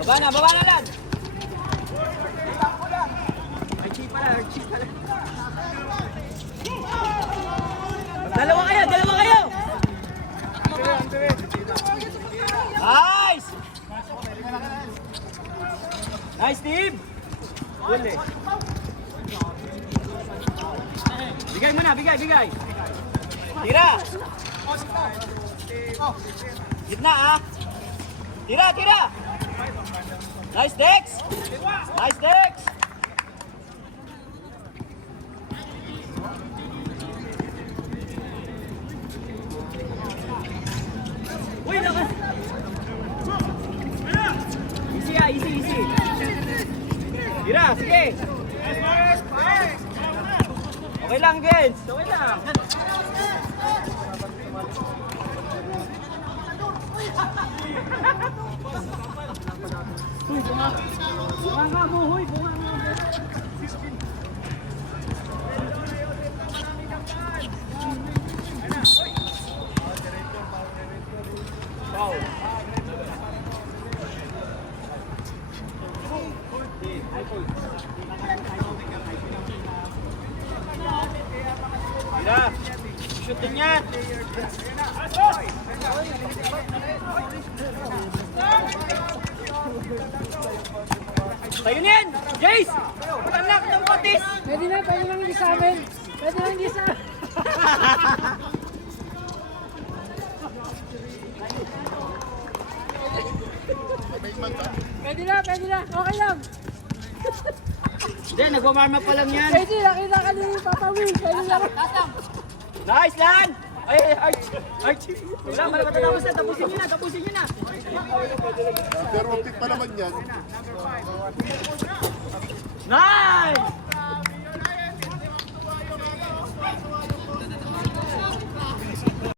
Baba na lang. Archie pala. Dalawa kayo. Nice! Nice, Steve! Huli. Bigay mo na, bigay. Tira! Gitna, ah! Tira! Nice, Dex! Uy, nakas! Easy. Tira, sige! Okay lang, Gens! Okay lang! Bunga mo, huy! Wow! Tira! Shoot din yan! Tayo niyan! Jace! Pag-anak ng patis! Pwede lang hindi sa amin. Pwede lang. Okay lang. Hindi, nagwamarm up pa lang yan. Pwede, nakita ka din yung Papa Will. Pwede lang. Nice, Lan! Ay, Archie! Wala, matatapos na. Tapusin nyo na. Pero pick pa naman yan. Nice!